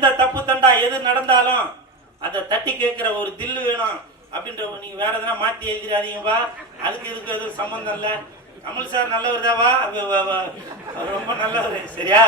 எந்த தப்பு தண்டா எது நடந்தாலும் அதை தட்டி கேட்கிற ஒரு தில்லு வேணும் அப்படின்ற நீங்க வேற எதனா மாத்தி எழுதிடாதீங்கப்பா. அதுக்கு இதுக்கு எதுவும் சம்மந்தம் இல்ல. கமல் சார் நல்லவர் தாவா ரொம்ப நல்லவர் சரியா?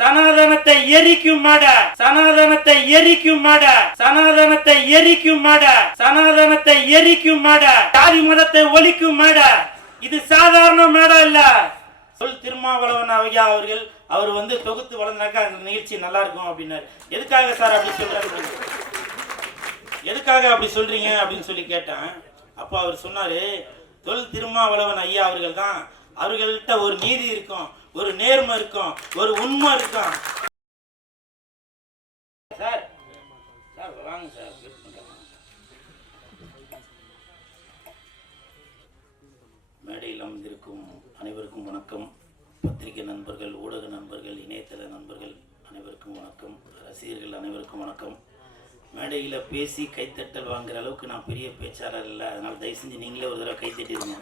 சனாதனத்தை எரிக்கும் மாட சனாதனத்தை எரிக்கும் மாட சனாதனத்தை எரிக்கும் மாட சனாதனத்தை எரிக்கும் மாட ஜாதி மதத்தை ஒழிக்கும் மாட. இது சாதாரண மாட இல்ல. தொல் திருமாவளவன் ஐயா அவர்கள் அவர் வந்து தொகுத்து வளர்ந்தாக்கா அந்த நிகழ்ச்சி நல்லா இருக்கும் அப்படின்னாரு. எதுக்காக சார் அப்படி சொல்றாரு? எதுக்காக அப்படி சொல்றீங்க அப்படின்னு சொல்லி கேட்டேன். அப்போ அவர் சொன்னாரு தொல் திருமாவளவன் ஐயா அவர்கள் தான் அவர்கள்ட்ட ஒரு நீதி இருக்கும் ஒரு நேர்மை இருக்கும் ஒரு உண்மை இருக்கும். சார் சார் வாங்க சார். Wait அனைவருக்கும் வணக்கம். பத்திரிகை நண்பர்கள் ஊடக நண்பர்கள் இணையதள நண்பர்கள் அனைவருக்கும் வணக்கம். ரசிகர்கள் அனைவருக்கும் வணக்கம். மேடையில் பேசி கைத்தட்டல் வாங்குற அளவுக்கு நான் பெரிய பேச்சாளர் இல்லை. அதனால் தயவு செஞ்சு நீங்களே ஒரு தடவை கைத்தட்டிடுங்க.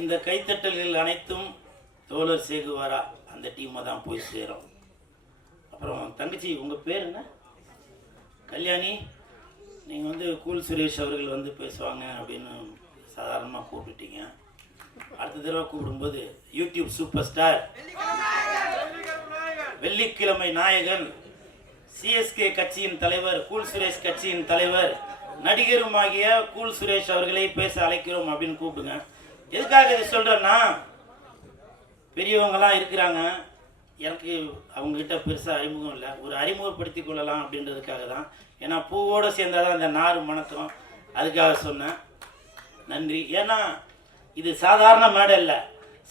இந்த கைத்தட்டல்கள் அனைத்தும் தோழர் சேகுவாரா அந்த டீமை தான் போய் சேரும். அப்புறம் தங்கச்சி உங்கள் பேர் என்ன? கல்யாணி. நீங்கள் வந்து கூல் சுரேஷ் அவர்கள் வந்து பேசுவாங்க அப்படின்னு சாதாரணமாக கூப்பிட்டுட்டீங்க. அடுத்த தடவை கூப்பிடும்போது யூடியூப் சூப்பர் ஸ்டார் வெள்ளிக்கிழமை நாயகன் சிஎஸ்கே கட்சியின் தலைவர் கூல் சுரேஷ் கட்சியின் தலைவர் நடிகருமாகிய கூல் சுரேஷ் அவர்களை பேச அழைக்கிறோம் அப்படின்னு கூப்பிடுங்க. எதுக்காக இதை சொல்கிறேன்னா பெரியவங்களாம் இருக்கிறாங்க. எனக்கு அவங்ககிட்ட பெருசாக அறிமுகம் இல்லை. ஒரு அறிமுகப்படுத்தி கொள்ளலாம் அப்படின்றதுக்காக தான். ஏன்னா பூவோடு சேர்ந்தாதான் அந்த நார் மணக்கம். அதுக்காக சொன்னேன். நன்றி. ஏன்னா இது சாதாரண மேடை இல்லை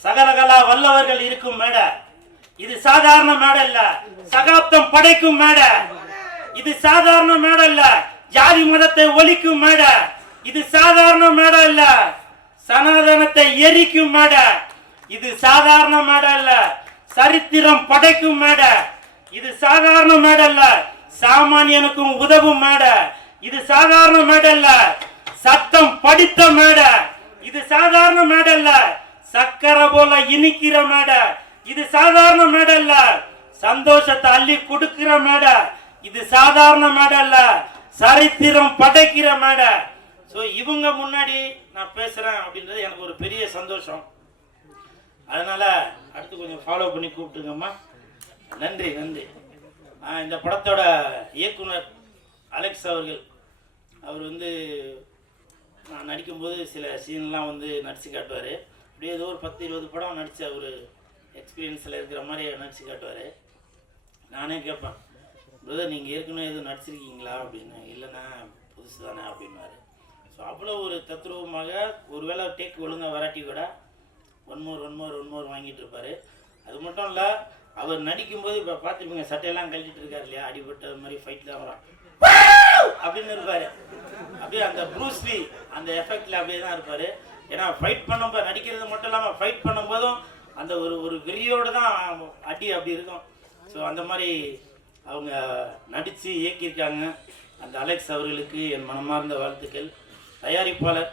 சகலகலா வல்லவர்கள் இருக்கும் மேடை. இது சாதாரண மேடை இல்ல சகாப்தம் படைக்கும் மேடை. இது சாதாரண மேடை இல்ல ஜாதி மதத்தை ஒழிக்கும் மேடை. இது சாதாரண மேடை இல்ல சனாதனத்தை எரிக்கும் மேடை. இது சாதாரண மேடை இல்ல சரித்திரம் படைக்கும் மேடை. இது சாதாரண மேடை இல்ல சாமானியனுக்கும் உதவும் மேடை. இது சாதாரண மேடை இல்ல சத்தம் படித்த மேடை. இது சாதாரண மேடை இல்ல சக்கரை போல இனிக்கிற மேடை. இது சாதாரண மேடை இல்ல சந்தோஷத்தை அள்ளி கொடுக்கிற மேடை. இது சாதாரண மேடை இல்ல சரித்திரம் படைக்கிற மேடை. ஸோ இவங்க முன்னாடி நான் பேசுறேன் அப்படின்றது எனக்கு ஒரு பெரிய சந்தோஷம். அதனால அடுத்து கொஞ்சம் ஃபாலோ பண்ணி கூப்பிட்டுங்கம்மா. நன்றி நன்றி. இந்த படத்தோட இயக்குனர் அலெக்ஸ் அவர்கள். அவர் வந்து நான் நடிக்கும்போது சில சீன்லாம் வந்து நடித்து காட்டுவார். அப்படியே ஏதோ ஒரு பத்து இருபது படம் நடித்த ஒரு எக்ஸ்பீரியன்ஸில் இருக்கிற மாதிரி நடித்து காட்டுவார். நானே கேட்பேன் பிரதர் நீங்கள் ஏற்கனவே எதுவும் நடிச்சிருக்கீங்களா? அப்படின்னு இல்லைண்ணா புதுசு தானே அப்படின்வாரு ஸோ அவ்வளோ ஒரு தத்ரூபமாக ஒருவேளை டேக் ஒழுங்காக வராட்டி கூட one more one more one more வாங்கிட்டு இருப்பார். அது மட்டும் இல்லை அவர் நடிக்கும்போது இப்போ பார்த்துருப்பீங்க சட்டையெல்லாம் கழட்டிட்டு இருக்காரு இல்லையா அடிபட்ட மாதிரி ஃபைட்லாம் வரும் அப்படின்னு இருப்பார். அப்படியே அந்த ப்ரூஸ்லி அந்த எஃபெக்ட்ல அப்படியே தான் இருப்பார். ஏன்னா ஃபைட் பண்ணும்போது நடிக்கிறது மட்டும் இல்லாமல் ஃபைட் பண்ணும்போதும் அந்த ஒரு ஒரு வெறியோடு தான் அடி அப்படி இருக்கும். ஸோ அந்த மாதிரி அவங்க நடித்து இயக்கியிருக்காங்க. அந்த அலெக்ஸ் அவர்களுக்கு என் மனமார்ந்த வாழ்த்துக்கள். தயாரிப்பாளர்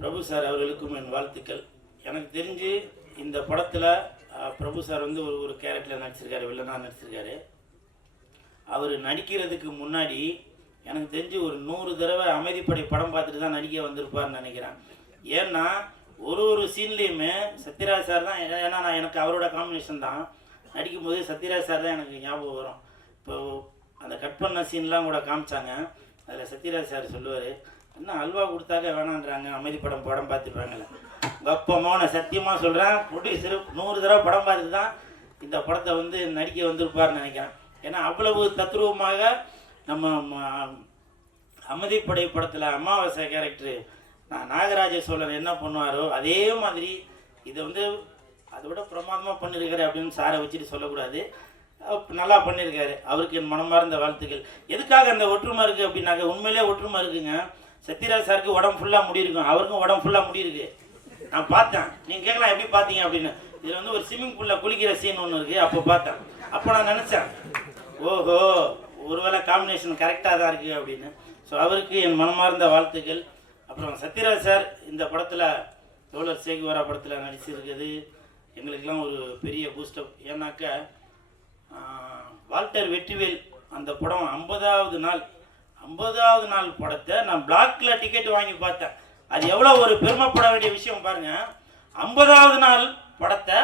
பிரபு சார் அவர்களுக்கும் என் வாழ்த்துக்கள். எனக்கு தெரிஞ்சு இந்த படத்தில் பிரபு சார் வந்து ஒரு ஒரு கேரக்டரில் நடிச்சிருக்காரு வில்லனாக நடிச்சிருக்காரு. அவர் நடிக்கிறதுக்கு முன்னாடி எனக்கு தெரிஞ்சு ஒரு நூறு தடவை அமைதிப்படை படம் பார்த்துட்டு தான் நடிக்க வந்திருப்பார்னு நினைக்கிறேன். ஏன்னா ஒரு ஒரு சீன்லேயுமே சத்யராஜ் சார் தான் ஏன்னா நான் எனக்கு அவரோட காம்பினேஷன் தான். நடிக்கும்போது சத்யராஜ் சார் தான் எனக்கு ஞாபகம் வரும். இப்போ அந்த கட் பண்ண சீன்லாம் கூட காமிச்சாங்க. அதில் சத்யராஜ் சார் சொல்லுவார் என்ன அல்வா கொடுத்தாக்க வேணான்றாங்க அமைதி படம் படம் பார்த்துருப்பாங்கல்ல கப்பமான சத்தியமாக சொல்கிறேன் ப்ரொடியூசர் நூறு தடவை படம் பார்த்துட்டு தான் இந்த படத்தை வந்து நடிக்க வந்திருப்பார்னு நினைக்கிறேன். ஏன்னா அவ்வளவு தத்ரூபமாக நம்ம ம- அமைதிப்படை படத்தில் அமாவாசை கேரக்டரு நான் நாகராஜ சோழன் என்ன பண்ணுவாரோ அதே மாதிரி இதை வந்து அதை விட பிரமாதமாக பண்ணியிருக்காரு அப்படின்னு சாரை வச்சுட்டு சொல்லக்கூடாது. நல்லா பண்ணியிருக்காரு அவருக்கு என் மனமார்ந்த வாழ்த்துக்கள். எதுக்காக அந்த ஒற்றுமை இருக்குது அப்படின்னாக்க உண்மையிலே ஒற்றுமை இருக்குங்க. சத்யராஜ் சாருக்கு உடம்பு ஃபுல்லாக முடி இருக்கும் அவருக்கும் உடம்பு ஃபுல்லாக முடி இருக்கு நான் பார்த்தேன். நீங்கள் கேட்கலாம் எப்படி பார்த்தீங்க அப்படின்னு. இதில் வந்து ஒரு ஸ்விம்மிங் பூலில் குளிக்கிற சீன் ஒன்று இருக்குது அப்போ பார்த்தேன். அப்போ நான் நினச்சேன் ஓஹோ ஒருவேளை காம்பினேஷன் கரெக்டாக தான் இருக்குது அப்படின்னு. ஸோ அவருக்கு என் மனமார்ந்த வாழ்த்துக்கள். அப்புறம் சத்யராஜ் சார் இந்த படத்தில் தோழர் சேகுவரா படத்தில் நடிச்சிருக்குது. எங்களுக்கெல்லாம் ஒரு பெரிய பூஸ்டப் ஏன்னாக்கா வால்டர் வெற்றிவேல் அந்த படம் ஐம்பதாவது நாள் ஐம்பதாவது நாள் படத்தை நான் பிளாக்ல டிக்கெட் வாங்கி பார்த்தேன். அது எவ்வளோ ஒரு பெருமைப்பட வேண்டிய விஷயம் பாருங்க. ஐம்பதாவது நாள் படத்தை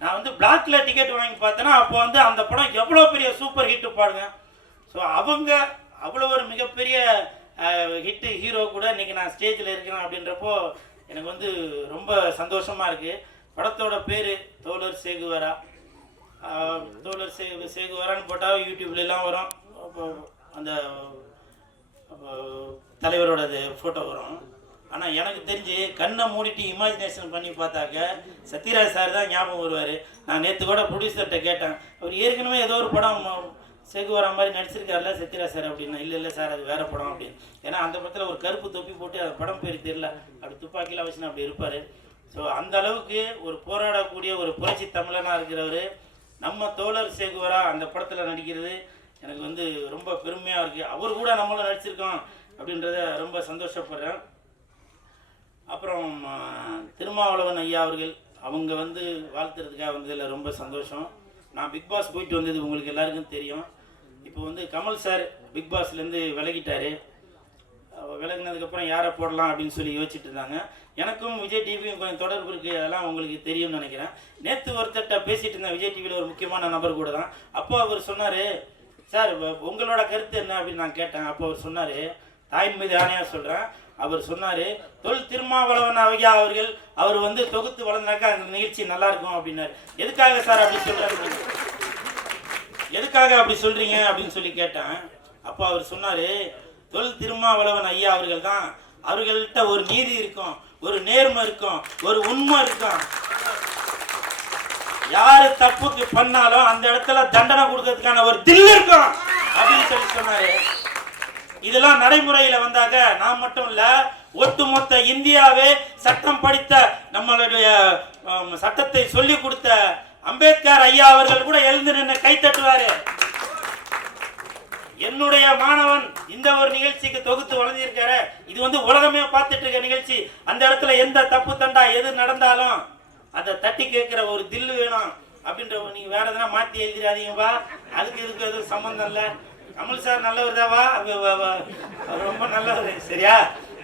நான் வந்து பிளாக்ல டிக்கெட் வாங்கி பார்த்தேன்னா அப்போ வந்து அந்த படம் எவ்வளோ பெரிய சூப்பர் ஹிட் பாருங்க. ஸோ அவங்க அவ்வளோ ஒரு மிகப்பெரிய ஹிட்டு ஹீரோ கூட இன்றைக்கி நான் ஸ்டேஜில் இருக்கிறேன் அப்படின்றப்போ எனக்கு வந்து ரொம்ப சந்தோஷமாக இருக்குது படத்தோட பேர் தோழர் சேகுவரா. தோழர் சே சேகுவரான்னு போட்டால் யூடியூப்லலாம் வரும். அந்த தலைவரோடது தலைவரோட ஃபோட்டோ வரும். ஆனால் எனக்கு தெரிஞ்சு கண்ணை மூடிட்டு இமேஜினேஷன் பண்ணி பார்த்தாக்க சத்யராஜ் சார் தான் ஞாபகம் வருவார். நான் நேற்று கூட ப்ரொடியூசர்கிட்ட கேட்டேன். அவர் ஏற்கனவே ஏதோ ஒரு படம் செகு வர மாதிரி நடிச்சிருக்காருல சத்யராஜ் சார் அப்படின்னா. இல்லை இல்லை சார் அது வேற படம் அப்படின்னு. ஏன்னா அந்த படத்தில் ஒரு கருப்பு தொப்பி போட்டு அந்த படம் பேர் தெரியல. அப்படி துப்பாக்கிலாம் வச்சுன்னு அப்படி இருப்பார். ஸோ அந்த அளவுக்கு ஒரு போராடக்கூடிய ஒரு புரட்சி தமிழனாக இருக்கிறவர். நம்ம தோழர் சேகுவரா அந்த படத்தில் நடிக்கிறது எனக்கு வந்து ரொம்ப பெருமையாக இருக்குது அவர் கூட நம்மளும் நடிச்சிருக்கோம் அப்படின்றத ரொம்ப சந்தோஷப்படுறேன். அப்புறம் திருமாவளவன் ஐயா அவர்கள் அவங்க வந்து வாழ்த்துறதுக்காக வந்ததில் ரொம்ப சந்தோஷம். நான் பிக் பாஸ் போயிட்டு வந்தது உங்களுக்கு எல்லாருக்கும் தெரியும். இப்போ வந்து கமல் சார் பிக் பாஸ்லேருந்து விலகிட்டாரு. விலகினதுக்கப்புறம் யாரை போடலாம் அப்படின்னு சொல்லி யோசிச்சுட்டு இருந்தாங்க. எனக்கும் விஜய் டிவியும் கொஞ்சம் தொடர்பு இருக்குது அதெல்லாம் உங்களுக்கு தெரியும்னு நினைக்கிறேன். நேற்று ஒருத்தர்கிட்ட பேசிட்டு இருந்தேன். விஜய் டிவியில் ஒரு முக்கியமான நபர் கூட தான். அப்போ அவர் சொன்னார் சார் உங்களோட கருத்து என்ன? அப்படின்னு நான் கேட்டேன். அப்போ அவர் சொன்னார் தாயின் மீது ஆணையாக சொல்கிறேன் அவர் சொன்னார் தொல் திருமாவளவன் ஐயா அவர்கள் அவர் வந்து தொகுத்து வளர்ந்தாக்கா அந்த நிகழ்ச்சி நல்லா இருக்கும் அப்படின்னாரு. எதுக்காக சார் அப்படி சொல்கிறாரு எதுக்காக அப்படி சொல்றீங்க அப்படின்னு சொல்லி கேட்டேன். அப்போ அவர் சொன்னாரு தொல் திருமாவளவன் ஐயா அவர்கள் தான் அவர்கள்ட்ட ஒரு நீதி இருக்கும் ஒரு நேர்மை இருக்கும் ஒரு உண்மை இருக்கும். யாரு தப்புக்கு பண்ணாலும் அந்த இடத்துல தண்டனை கொடுக்கறதுக்கான ஒரு தில் இருக்கும் அப்படின்னு சொல்லி சொன்னாரு. இதெல்லாம் நடைமுறையில வந்தாக நான் மட்டும் இல்ல ஒட்டுமொத்த இந்தியாவே சட்டம் படித்த நம்மளுடைய சட்டத்தை சொல்லி கொடுத்த அம்பேத்கர் ஐயா அவர்கள் கூட எழுந்து நின்று கை தட்டுவாரு. என்னுடைய மாணவன் இந்த ஒரு நிகழ்ச்சிக்கு தொகுத்து வழங்கியிருக்காரு. இது வந்து உலகமே பார்த்துட்டு இருக்க நிகழ்ச்சி. அந்த இடத்துல எந்த தப்பு தண்டா எது நடந்தாலும் அதை தட்டி கேட்கிற ஒரு தில்லு வேணும். அப்படின்ற நீங்க வேற எதனா மாத்தி எழுதிடாதீங்கப்பா. அதுக்கு இதுக்கு எதுவும் சம்மந்தம் இல்லை. கமல் சார் நல்லவர் தாவா ரொம்ப நல்லவர். சரியா?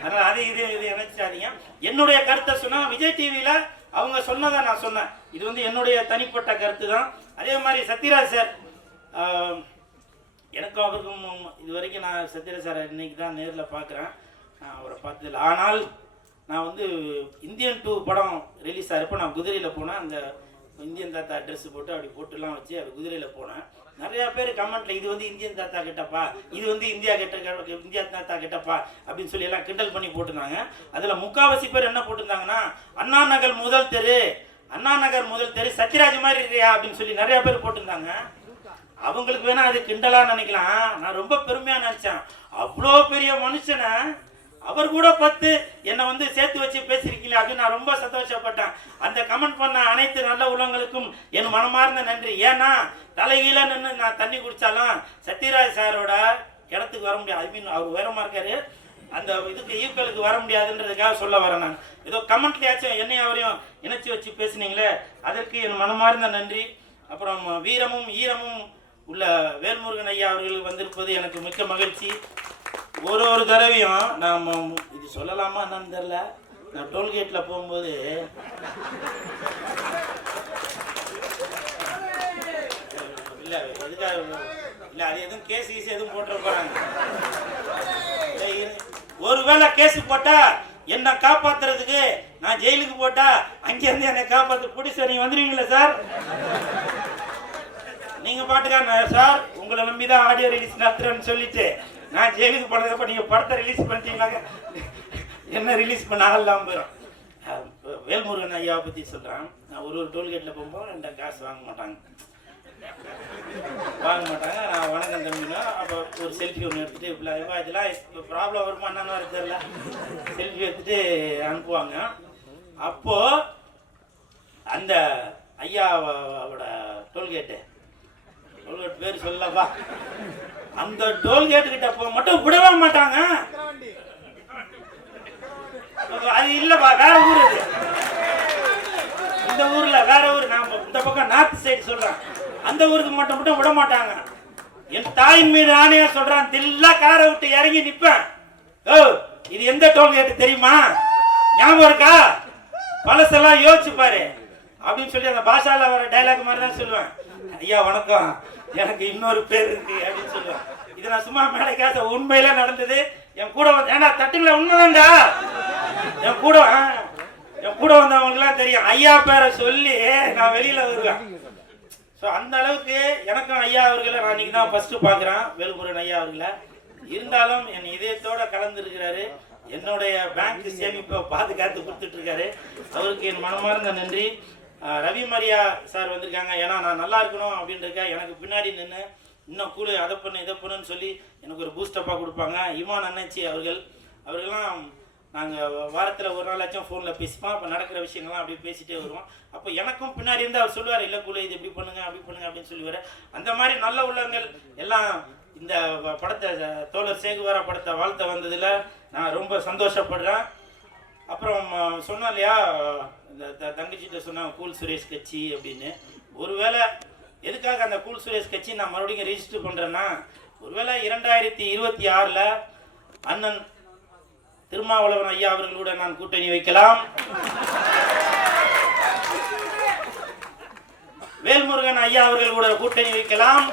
அதனால அது இது இது நினைச்சாதீங்க என்னுடைய கருத்தை சொன்னா விஜய் டிவியில அவங்க சொன்னதை நான் சொன்னேன். இது வந்து என்னுடைய தனிப்பட்ட கருத்து தான். அதே மாதிரி சத்யராஜ் சார் எனக்கும் அவருக்கும் இது வரைக்கும் நான் சத்யராஜ் சார் இன்னைக்கு தான் நேரில் பார்க்குறேன் அவரை பார்த்ததில்லை. ஆனால் நான் வந்து இந்தியன் டூ படம் ரிலீஸ் ஆகிறப்போ நான் குதிரையில் போனேன். அந்த இந்தியன் தாத்தா ட்ரெஸ் போட்டு அப்படி போட்டுலாம் வச்சு அது குதிரையில் போனேன். நிறையா பேர் கமெண்ட்டில் இது வந்து இந்தியன் தாத்தா கிட்டப்பா? இது வந்து இந்தியா கிட்ட இந்தியா தாத்தா கிட்டப்பா? அப்படின்னு சொல்லி எல்லாம் கிண்டல் பண்ணி போட்டிருந்தாங்க. அதில் முக்காவாசி பேர் என்ன போட்டிருந்தாங்கன்னா அண்ணா நகர் முதல் தெரு அண்ணா நகர் முதல் தெரு சத்யராஜ் மாதிரி இருக்கியா அப்படின்னு சொல்லி நிறைய பேர் போட்டிருந்தாங்க. அவங்களுக்கு வேணா அது கிண்டலா நினைக்கலாம். நான் ரொம்ப பெருமையா நினைச்சேன். அவ்வளோ பெரிய மனுஷனை அவர் கூட பார்த்து என்னை வந்து சேர்த்து வச்சு பேசியிருக்கீங்களே அது நான் ரொம்ப சந்தோஷப்பட்டேன். அந்த கமெண்ட் பண்ண அனைத்து நல்ல உள்ளங்களுக்கும் என் மனமார்ந்த நன்றி. ஏன்னா தலைகீழ நின்று நான் தண்ணி குடித்தாலும் சத்யராஜ் சாரோட இடத்துக்கு வர முடியாது. ஐ மீன் அவர் உயரமாக இருக்காரு. அந்த இதுக்கு ஈக்குவலுக்கு வர முடியாதுன்றதுக்காக சொல்ல வரேன் நான். ஏதோ கமெண்ட்லயாச்சும் என்னையும் அவரையும் இணைச்சி வச்சு பேசுனீங்களே அதற்கு என் மனமார்ந்த நன்றி. அப்புறம் வீரமும் ஈரமும் உள்ள வேல்முருகன் ஐயா அவர்கள் வந்திருப்பது எனக்கு மிக்க மகிழ்ச்சி. ஒரு ஒரு தடவையும் நாம் இது சொல்லலாமா என்னன்னு தெரில நான் டோல்கேட்டில் போகும்போது இல்லை எதுக்காக இல்லை அது எதுவும் கேஸ் கீஸ் எதுவும் போட்டுற போகிறாங்க ஒருவேளை கேஸ் போட்டா என்ன காப்பாத்துறதுக்கு நான் ஜெயிலுக்கு போட்டா அங்கேருந்து என்னை காப்பாத்து பிடிச்ச நீங்க வந்துடுவீங்களா சார் நீங்க பாட்டுக்கா சார் உங்களை நம்பி தான் ஆடியோ ரிலீஸ் நடத்துறேன்னு சொல்லிட்டு நான் ஜெயிலுக்கு போனதுக்கப்புறம் நீங்கள் படத்தை ரிலீஸ் பண்ணிட்டீங்களாங்க? என்ன ரிலீஸ் பண்ண ஆகலாம் போயிடும். வேல்முருகன் ஐயாவை பற்றி சொல்கிறேன் நான் ஒரு ஒரு டோல்கேட்டில் போகும்போது ரெண்டு காசு வாங்க மாட்டாங்க. வாங்க மாட்டாங்க. நான் வணக்கம் தம்பினா அப்போ ஒரு செல்ஃபி ஒன்று எடுத்துகிட்டு இப்படி இதெல்லாம் இப்போ ப்ராப்ளம் வருமா என்னன்னு வர தெரியல. செல்ஃபி எடுத்துட்டு அனுப்புவாங்க. அப்போது அந்த ஐயாவோட டோல்கேட்டு டோல்கேட் பேர் சொல்லப்பா அந்த டோல்கேட் கிட்ட போக மட்டும் விடவே மாட்டாங்க. அது இல்லப்பா வேற ஊர் அது. இந்த ஊர்ல வேற ஊர். நான் இந்த பக்கம் நார்த் சைடு சொல்றேன். அந்த ஊருக்கு மட்டும் மட்டும் விட மாட்டாங்க. என் தாயின் மீது ஆணையா சொல்றான் தில்லா காரை விட்டு இறங்கி நிப்பேன். ஓ இது எந்த டோல்கேட் தெரியுமா? ஞாபகம் இருக்கா? பழசெல்லாம் யோசிச்சு பாரு. அப்படின்னு சொல்லி அந்த பாஷால வர டைலாக் மாதிரி தான் சொல்லுவேன். ஐயா வணக்கம். எனக்கு இன்னொரு பேர் இருக்கு அப்படின்னு சொல்லுவேன் இது நான் சும்மா மேடைக்காச உண்மையில நடந்தது. என் கூட ஏன்னா தட்டுங்கள உண்மைதான்டா? என் கூட என் கூட வந்தவங்களுக்குலாம் தெரியும். ஐயா பேரை சொல்லி நான் வெளியில வருவேன். ஸோ அந்த அளவுக்கு எனக்கும் ஐயா அவர்களை நான் இன்னைக்கு தான் ஃபர்ஸ்ட் பார்க்குறேன். வேலுமுருகன் ஐயா அவர்களை. இருந்தாலும் என் இதயத்தோட கலந்துருக்கிறாரு. என்னுடைய பேங்க் சேமிப்பை பாதுகாத்து கொடுத்துட்டு இருக்காரு. அவருக்கு என் மனமார்ந்த நன்றி. ரவி மரியா சார் வந்திருக்காங்க. ஏன்னா நான் நல்லா இருக்கணும் அப்படின்றக்க எனக்கு பின்னாடி நின்று இன்னும் கூட அதை பண்ணு இதை பண்ணுன்னு சொல்லி எனக்கு ஒரு பூஸ்டப்பாக கொடுப்பாங்க. இமான் அண்ணாச்சி அவர்கள் அவர்கள்லாம் நாங்கள் வாரத்தில் ஒரு நாளாச்சும் ஃபோனில் பேசிப்போம். அப்போ நடக்கிற விஷயங்கள்லாம் அப்படியே பேசிகிட்டே வருவோம். அப்போ எனக்கும் பின்னாடி இருந்து அவர் சொல்லுவார் இல்லை கூல இது இப்படி பண்ணுங்க அப்படி பண்ணுங்க அப்படின்னு சொல்லுவார். அந்த மாதிரி நல்ல உள்ளங்கள் எல்லாம் இந்த படத்தை தோழர் சேகுவாரா படத்தை வாழ்த்த வந்ததில் நான் ரொம்ப சந்தோஷப்படுறேன். அப்புறம் சொன்னோம் இல்லையா தங்கச்சிட்ட சொன்னாங்க கூல் சுரேஷ் கட்சி அப்படின்னு. ஒருவேளை எதுக்காக அந்த கூல் சுரேஷ் கட்சி நான் மறுபடியும் ரெஜிஸ்டர் பண்ணுறேன்னா ஒருவேளை இரண்டாயிரத்தி இருபத்தி ஆறில் அண்ணன் திருமாவளவன் ஐயா அவர்களோட நான் கூட்டணி வைக்கலாம். வேல்முருகன் ஐயா அவர்கள் கூட கூட்டணி வைக்கலாம்.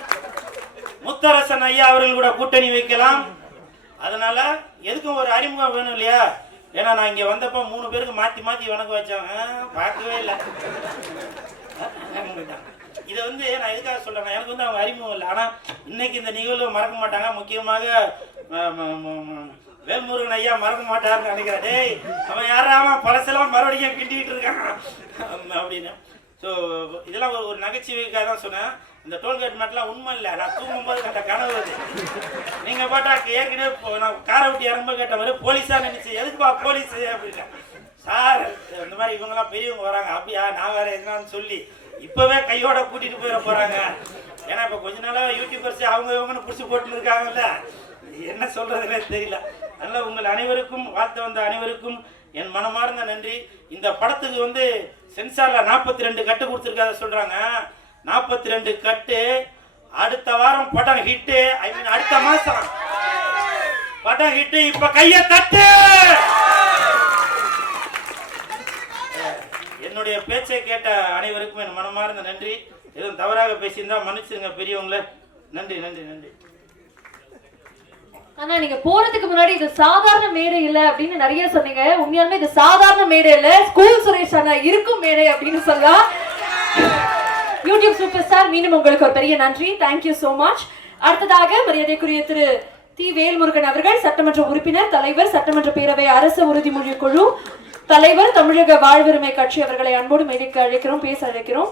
முத்தரசன் ஐயா அவர்கள் கூட கூட்டணி வைக்கலாம். அதனால எதுக்கும் ஒரு அறிமுகம் வேணும் இல்லையா? ஏன்னா நான் இங்க வந்தப்ப மூணு பேருக்கு மாத்தி மாத்தி வணக்கம் வச்சாங்க பார்க்கவே இல்லை. இதை வந்து நான் எதுக்காக சொல்றேன்னா எனக்கு வந்து அவங்க அறிமுகம் இல்லை. ஆனா இன்னைக்கு இந்த நிகழ்வு மறக்க மாட்டாங்க. முக்கியமாக வேல்முருகன் ஐயா மறக்க மாட்டாருன்னு நினைக்கிறேன். டேய் அவன் யாராம பழசெல்லாம் மறுபடியும் கிண்டிட்டு இருக்கான். அப்படின்னு. ஸோ இதெல்லாம் ஒரு நகைச்சுவைக்காக தான் சொன்னேன். இந்த டோல்கேட் மட்டும் உண்மை இல்லை. நான் தூங்கும்போது கண்ட கனவு அது. நீங்க பாட்டா ஏற்கனவே இப்போ நான் காரை விட்டு இறங்கும்போது கேட்ட மாதிரி போலீஸா நினைச்சு எதுக்குப்பா போலீஸ் அப்படின்னா சார் இந்த மாதிரி இவங்கெல்லாம் பெரியவங்க வராங்க. அப்படியா? நான் வேற என்னன்னு சொல்லி இப்பவே கையோட கூட்டிட்டு போயிட போறாங்க. ஏன்னா இப்ப கொஞ்ச நாளா யூடியூபர்ஸ் அவங்க இவங்கன்னு புடிச்சு போட்டு இருக்காங்கல்ல. என்ன சொல்றதுன்னே தெரியல. அதனால உங்கள் அனைவருக்கும் வாழ்த்து வந்த அனைவருக்கும் என் மனமார்ந்த நன்றி. இந்த படத்துக்கு வந்து சென்சார்ல நாற்பத்தி ரெண்டு கட்டு கொடுத்துருக்காத சொல்றாங்க. நாற்பத்தி ரெண்டு கட்டு. அடுத்த வாரம் படம் ஹிட்டு ஐ மீன் அடுத்த மாசம். படம் ஹிட்டு இப்ப கைய தட்டு. என்னுடைய பேச்சை கேட்ட அனைவருக்கும் என் மனமார்ந்த நன்றி. எதுவும் தவறாக பேசியிருந்தா மன்னிச்சிருங்க பெரியவங்களே. நன்றி நன்றி நன்றி. ஆனா நீங்க போறதுக்கு முன்னாடி இது சாதாரண மேடை இல்ல அப்படின்னு நிறைய சொன்னீங்க. உண்மையாலுமே இது சாதாரண மேடை இல்ல. ஸ்கூல் சுரேஷ் அண்ணா இருக்கும் மேடை அப்படின்னு சொல்லலாம். யூடியூப் சூப்பர் ஸ்டார் மீண்டும் உங்களுக்கு ஒரு பெரிய நன்றி. தேங்க்யூ ஸோ மச் அடுத்ததாக மரியாதைக்குரிய திரு தி வேல்முருகன் அவர்கள் சட்டமன்ற உறுப்பினர் தலைவர் சட்டமன்ற பேரவை அரசு உறுதிமொழி குழு தலைவர் தமிழக வாழ்வுரிமை கட்சி அவர்களை அன்போடு மேடைக்கு அழைக்கிறோம் பேச அழைக்கிறோம்.